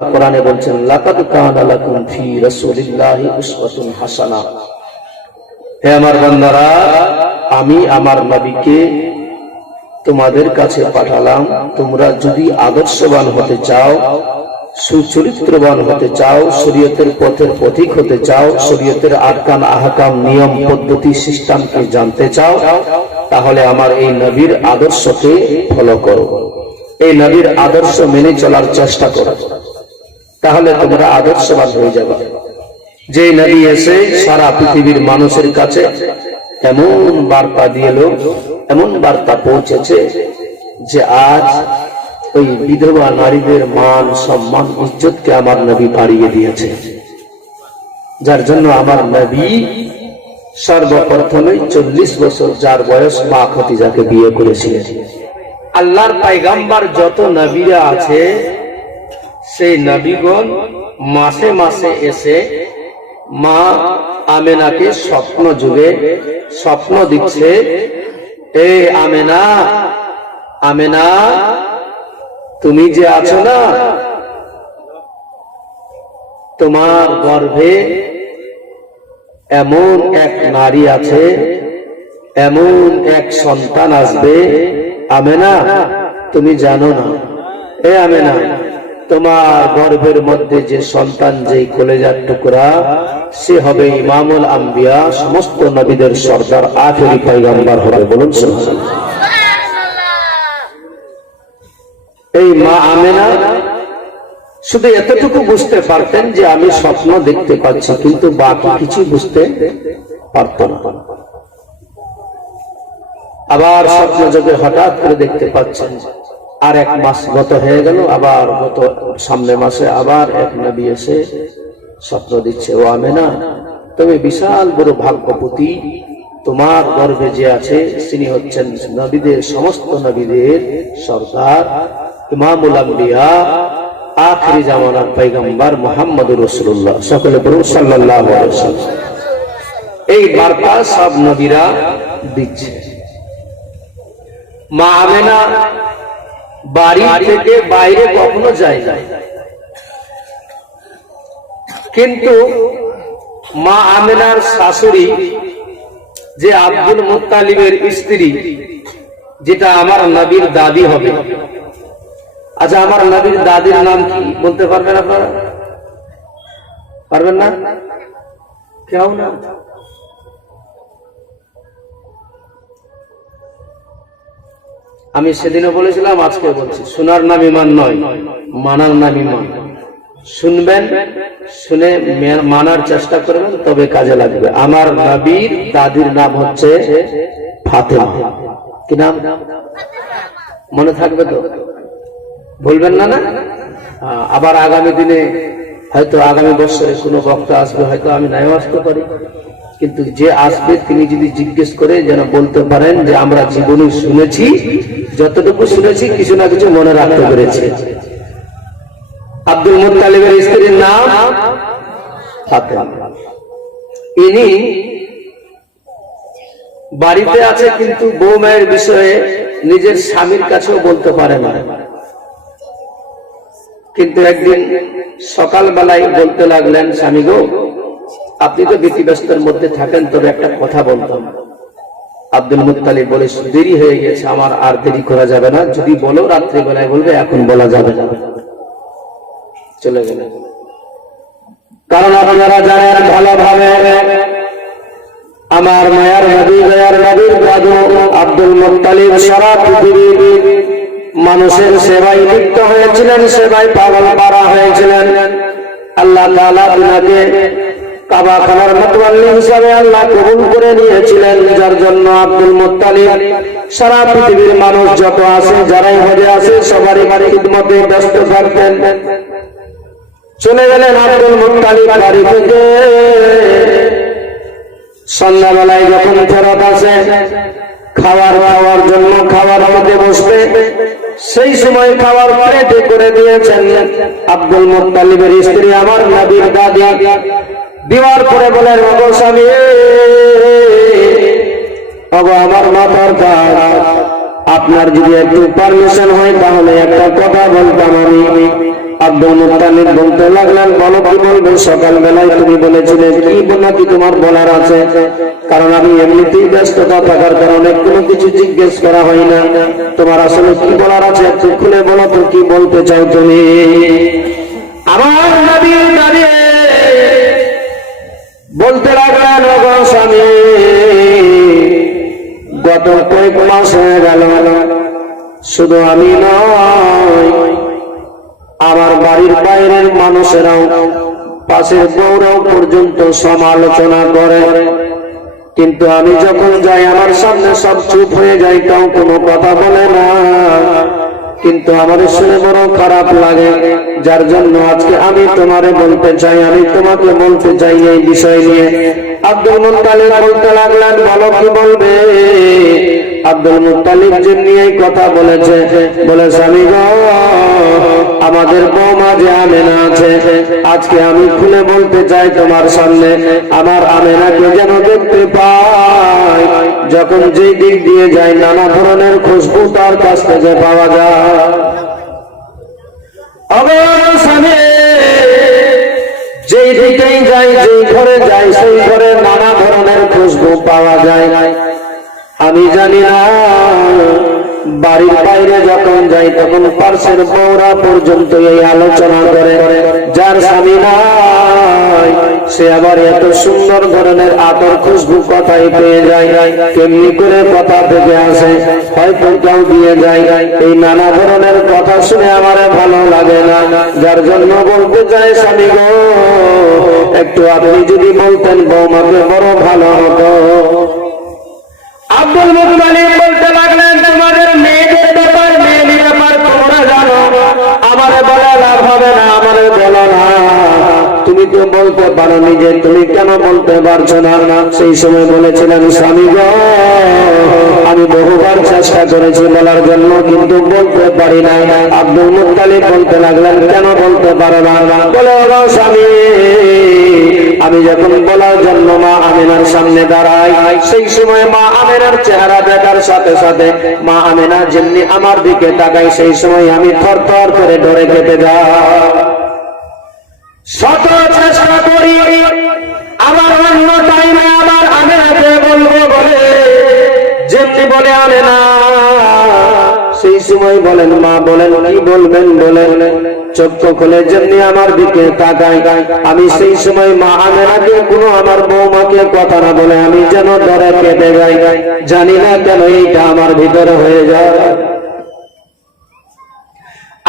কোরআনে বলছেন লাকাদ কানা লাকুম ফি রাসূলিল্লাহি উসওয়াতুন হাসানাহ। হে আমার বান্দারা, আমি আমার নবীকে তোমাদের কাছে পাঠালাম, তোমরা যদি আদর্শবান হতে চাও, সুচরিত্রবান হতে চাও, শরীয়তের পথের পথিক হতে চাও, শরীয়তের আরকান আহকাম নিয়ম পদ্ধতি সিস্টেমকে জানতে চাও, তাহলে আমার এই নবীর আদর্শকে ফলো করো, এই নবীর আদর্শ মেনে চলার চেষ্টা করো, তাহলে তোমরা আদর্শবান হয়ে যাবে। যে নবী এসে সারা পৃথিবীর মানুষের কাছে এমন বার্তা দিল, এমন বার্তা পৌঁছেছে যে আজ ওই বিধবা নারীদের মান সম্মান ইজ্জতকে আমার নবী বাড়িয়ে দিয়েছে। যার জন্য আমার নবী সর্বপ্রথমে 40 বছর যার বয়স মা খদিজাকে বিয়ে করেছিলেন। আল্লাহর পয়গম্বর যত নবীরা আছে সেই নবীগণ মাসে মাসে এসে মা আমেনাকে স্বপ্ন যুগে স্বপ্ন দিচ্ছে, এ আমেনা, আমেনা তুমি যে আছো না, তোমার গর্ভে এমন এক নারী আছে, এমন এক সন্তান আসবে, আমেনা তুমি জানো না। এ আমেনা, তোমার গর্ভের মধ্যে যে সন্তান, যেই কলেজার টুকরা, সে হবে ইমামুল আম্বিয়া, সমস্ত নবীদের সর্দার, আখেরি পয়গম্বর হবে। বলুন সুবহানাল্লাহ। এই মা আমেনা শুধু এতটুকু বুঝতে পারতেন যে আমি স্বপ্ন দেখতে পাচ্ছি, কিন্তু বাকি কিছু বুঝতে পারত না। আবার স্বপ্ন যোগে হঠাৎ করে দেখতে পাচ্ছেন আর 1 মাস গত হয়ে গেল, আবার গত সামনে মাসে আবার এক নবী এসে স্বপ্ন দিচ্ছে, ও আমেনা তুমি বিশাল বড় ভাগ্যবতী, তোমার গর্ভে যে আছে তিনি হচ্ছেন নবীদের, সমস্ত নবীদের সর্দার, ইমামুল আম্বিয়া, আখেরি জামানার পয়গম্বর মুহাম্মদুর রাসূলুল্লাহ। সকলে বলুন সাল্লাল্লাহু আলাইহি ওয়াসাল্লাম। এই বার্তা সব নবীরা দিচ্ছে। মা আমেনা বাড়ি থেকে বাইরে কখনো যায় না, কিন্তু মা আমেনার শাশুড়ি যে আব্দুল মুত্তালিবের স্ত্রী, যেটা আমার নবীর দাদি হবে। আচ্ছা, আমার নবীর দাদির নাম কি বলতে পারবেন আপনারা? পারবেন না? কেউ না? আমি সেদিনও বলেছিলাম, আজকে বলছি, শোনার নাম ইমান নয়, মানার নাম ইমান। শুনবেন, শুনে মানার চেষ্টা করবেন, তবে কাজে লাগবে। আমার নবীর দাদির নাম হচ্ছে ফাতেমা। কি নাম? মনে থাকবে তো? বলবেন না? না আবার আগামী দিনে হয়তো আগামী বছরে কোনো বক্তা আসবে, হয়তো আমি নাও আসতে পারি, কিন্তু যে আসবে তিনি যদি জিজ্ঞেস করে যেন বলতে পারেন যে আমরা জীবনে শুনেছি, যতটুকু শুনেছি কিছু না কিছু মনে রাখতে পেরেছি। আব্দুল মুত্তালিবের স্ত্রীর নাম ফাতেমা। ইনি বাড়িতে আছে, কিন্তু বউ মায়ের বিষয়ে নিজের স্বামীর কাছেও বলতে পারে না। কিন্তু একদিন সকালবেলায় বলতে লাগলেন, স্বামী গো, আপনি তো ব্যতিব্যস্তের মধ্যে থাকেন, তবে একটা কথা বলতাম। আব্দুল মুত্তালিব বলে, দেরি হয়ে গেছে, আমার আর দেরি করা যাবে না, যদি বলো রাত্রিবেলায় বলবে, এখন বলা যাবে না। চলে গেলে, কারণ আপনারা জানেন ভালোভাবে, আমার মায়ার নবী, দয়ার নবীর দাদু আব্দুল মুত্তালিব সারা পৃথিবীর মানুষের সেবায় লিপ্ত হয়েছিলেন, সেবায় পাগল পারা হয়েছিলেন। আল্লাহ তাআলা তিনাকে কাবা খানার মুতাওয়াল্লি হিসাবে আল্লাহ কবুল করে নিয়েছিলেন, যার জন্য আব্দুল মুত্তালিব সারা পৃথিবীর মানুষ যত আছে, যারাই হজে আছে, সবারই খিদমতে ব্যস্ত থাকতেন। চলে গেলেন আব্দুল মুত্তালিব বাড়ি থেকে। সন্ধ্যাবেলায় যখন ফেরত আসে খাওয়ার জন্য খাবার খেতে বসবে, সেই সময় খাবার প্লেটে করে দিয়েছেন আব্দুল মুত্তালিবের স্ত্রী, আমার নবীর দাদি। দেওয়ার পরে বলেন, ওগো স্বামী, ওগো আমার মাথার কাজ, আপনার যদি একটু পারমিশন হয় তাহলে একটা কথা বলতাম আমি। আব্দুল মুত্তালিব বলতে লাগলেন, বলো কি বলবে? সকাল বেলায় তুমি বলেছিলে কি নাকি তোমার বলার আছে? কারণ আমি এমনিতেই ব্যস্ততা থাকার কারণে কোনো কিছু জিজ্ঞেস করা হয় না। তোমার আসলে কি বলার আছে একটু খুলে বলো তো, কি বলতে চাও তুমি? আমার নবী দাঁড়িয়ে বলতে লাগলেন, ওগো স্বামী, গত কয়েক মাস হয়ে গেল শুধু আমি নয়, আমার বাড়ির বাইরের মানুষেরাও, পাশের বউরাও পর্যন্ত সমালোচনা করে, কিন্তু আমি যখন যাই আমার সামনে সব চুপ হয়ে যায়, কেউ কোনো কথা বলে না। কিন্তু আমার শুনে বড় খারাপ লাগে, যার জন্য আজকে আমি তোমারে বলতে চাই, আমি তোমাকে বলতে চাই এই বিষয় নিয়ে। আব্দুল মুত্তালিব বলতে লাগলেন, বলো কি বলবে? আব্দুল মুত্তালিব যেমনি এই কথা বলেছে, বলে, স্বামী গো, আমাদের বৌমা যে আমেনা আছে, আজকে আমি খুলে বলতে চাই তোমার সামনে, আমার আমেনাকে যেন দেখতে পাই, যখন যে দিক দিয়ে যায় নানা ধরনের খুশবু তার কাছ থেকে পাওয়া যায়। অবশ্যই যেই দিকেই যাই, যেই ঘরে যাই, সেই ঘরে নানা ধরনের খুশবু পাওয়া যায়। আমি জানি না বাড়ির বাইরে যখন যাই তখন পার্শ্বের বউরা পর্যন্ত এই আলোচনা করে, যার স্বামী নাই সে আবার এত সুন্দর ধরনের আতর খুশবু কথাই পেয়ে যায়, কেমনি করে কথা থেকে আসে, হয়তো কেউ দিয়ে যায়। এই নানা ধরনের কথা শুনে আমার ভালো লাগে না, যার জন্য বলতে চাই, স্বামী গো, একটু আপনি যদি বলতেন বৌমাকে বড় ভালো হতো। আব্দুল মুত্তালিব বলতে লাগলেন, তোমাদের মেয়েদের ব্যাপার, মেয়েদের ব্যাপার তোমরা জানো, আমারে বলা লাভ হবে না, আমারে বলো না। তুমি তো বলতে পারো নিজে, তুমি কেন বলতে পারছো না? সেই সময় বলেছিলেন, স্বামী গো, আমি বহুবার চেষ্টা করেছি বলার জন্য, কিন্তু বলতে পারি না। আব্দুল মুত্তালিব বলতে লাগলেন, কেন বলতে পারো না? বলে, ওগো স্বামী, আমি যখন বলার জন্য মা আমেনার সামনে দাঁড়াই, সেই সময় মা আমেনার চেহারা দেখার সাথে সাথে মা আমেনা যেমনি আমার দিকে তাকাই, সেই সময় আমি থরথর করে ডরে কেঁপে যাই। শত চেষ্টা করি আমার অন্য টাইমে আমার আমেনাকে বলবো বলে, যেমনি বলে আমেনা, সেই সময় বলেন মা, বলেন কি বলবেন বলেন। চক্ষু খুলে যেমনি আমার দিকে তাকাই, আমি সেই সময় মা আমেনাকে কোনো আমার বৌমাকে কথা না বলে আমি যেন ডরে কেঁপে যাই। জানি না কেন এইটা আমার ভিতরে হয়ে যায়,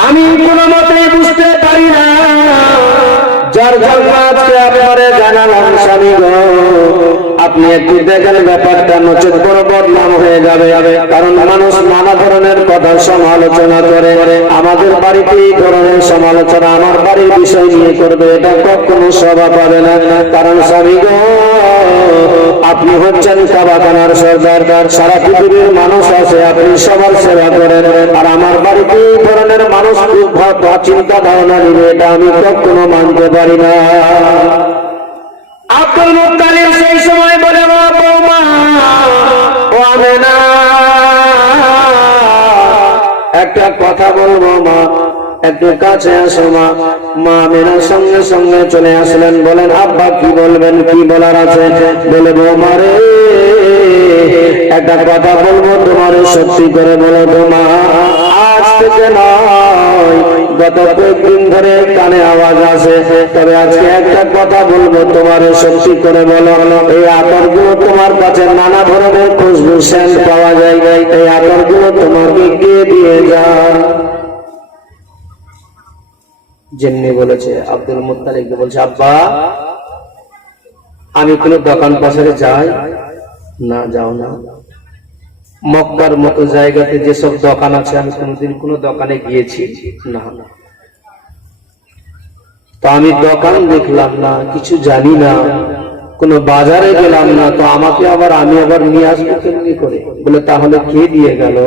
আমি কোনো মতেই বুঝতে পারি না। যার জন্য আজকে আপনারে জানালাম, স্বামী গো, আপনি একটু দেখেন ব্যাপারটা, নচেত বড় বদনাম হয়ে যাবে। কারণ মানুষ নানা ধরনের কথা সমালোচনা করে, আমাদের বাড়িতে এই ধরনের সমালোচনা আমার বাড়ির বিষয় নিয়ে করবে, এটা কখনো স্বভাব পাবে না। কারণ স্বামী গো, আপনি হচ্ছেন কাবাখানার সর্দার, সারা পৃথিবীর মানুষ আছে, আপনি সবার সেবা করেন, আর আমার বাড়িতে এই ধরনের মানুষ খুব চিন্তা ধারণা নিবে, এটা আমি কখনো মানতে পারি না। আব্দুল মুত্তালিব সেই সময় বলে, মা বৌমা, ও আমেনা, একটা কথা বলবো মা, একটু কাছে আসো মা। মা আমেনার সঙ্গে সঙ্গে চলে আসলেন, বলেন, আব্বা কি বলবেন, কি বলার আছে? বলে, বৌমা রে, একটা কথা বলবো, তোমার সত্যি করে বলো তো মা, আজ থেকে নয়, গত কয়েকদিন ধরে কানে আওয়াজ আছে, তবে আজকে একটা কথা বলবো, তোমার সত্যি করে বলো, এই আতরগুলো তোমার কাছে নানা ধরনের খুশবু সেন্ট পাওয়া যায়, এই আতরগুলো তোমাকে কে দিয়ে যায়? যেমনি বলেছে আব্দুল মুত্তালিব বলছে, আব্বা, আমি কোন দোকান বাজারে যাই না? যাও না? মক্কার মতো জায়গাতে যেসব দোকান আছে, আমি কোনোদিন কোনো দোকানে গিয়েছি না। তো আমি দোকান দেখলাম না, কিছু জানি না, কোন বাজারে গেলাম না, তো আমাকে আবার আমি আবার নিয়ে আসবো কেমনি করে? বলে, তাহলে কে দিয়ে গেল?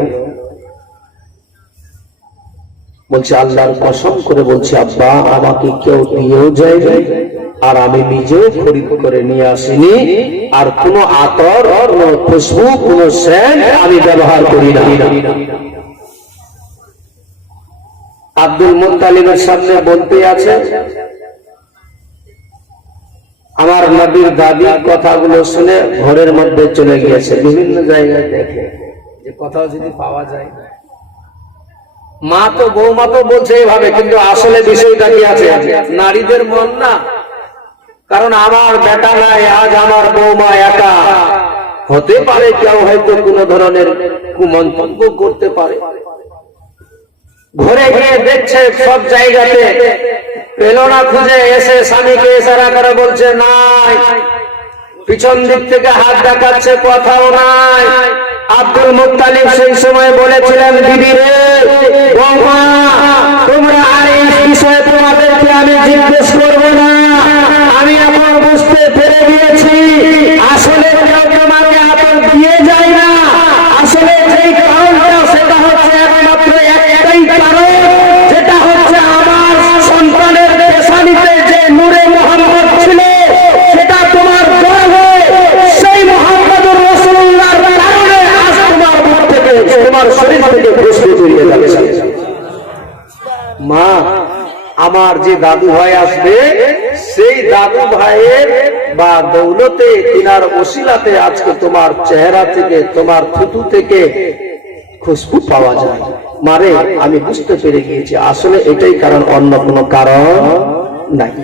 বলছে, আল্লাহর কসম করে বলছি আব্বা, আমাকে কেউ দিয়েও যায় আর আমি নিজেও খরিদ করে নিয়ে আসিনি, আর কোনো আতর, কোনো খুশবু, কোনো সেন্ট আমি ব্যবহার করি না। আব্দুল মুত্তালিবের সামনে বলতে আছে, আমার নবীর দাবি কথাগুলো শুনে ঘরের মধ্যে চলে গিয়েছে। বিভিন্ন জায়গায় দেখে যে কোথাও যদি পাওয়া যায়, মা তো বৌমা তো বলছে এইভাবে, কিন্তু আসলে বিষয়টা কি আছে? নারীদের মন না, কারণ আমার বেটা নাই, আজ আমার বৌমা একা, হতে পারে কেউ হয়তো কোন ধরনের কুমন্তব্য করতে পারে। ঘরে গিয়ে দেখছে সব জায়গাতে, পেল না খুঁজে, এসে স্বামীকে ইশারা করে বলছে নাই, পিছন দিক থেকে হাত দেখাচ্ছে, কথাও নাই। আব্দুল মুত্তালিব সেই সময় বলেছিলেন, দিদি রে, বৌমা, তোমরা আর এই বিষয়ে তোমাদেরকে আমি জিজ্ঞেস করবো না, আমি এখন বুঝতে পেরে গিয়েছি আসলে কেউ তোমাকে আদর দিয়ে যায় না। আসলে যেই কারণটা, সেটা হচ্ছে একমাত্র একটাই কারণ, যেটা হচ্ছে আমার সন্তানের পেশানিতে যে নূরে মুহাম্মদ ছিল, সেটা তোমার গর্ভে সেই মুহাম্মদুর রাসূলুল্লাহর কারণে আজ তোমার মুখ থেকে, তোমার শরীর থেকে খুশবু বেরিয়ে যাচ্ছে। মা, আমার যে দাদু ভাই আসবে, সেই দাদু ভাইয়ের বা দৌলতে, তিনার ওসিলাতে আজকে তোমার চেহারা থেকে, তোমার থুতু থেকে খুশবু পাওয়া যায়। মারে, আমি বুঝতে পেরে গিয়েছি আসলে এটাই কারণ, অন্য কোনো কারণ নাই।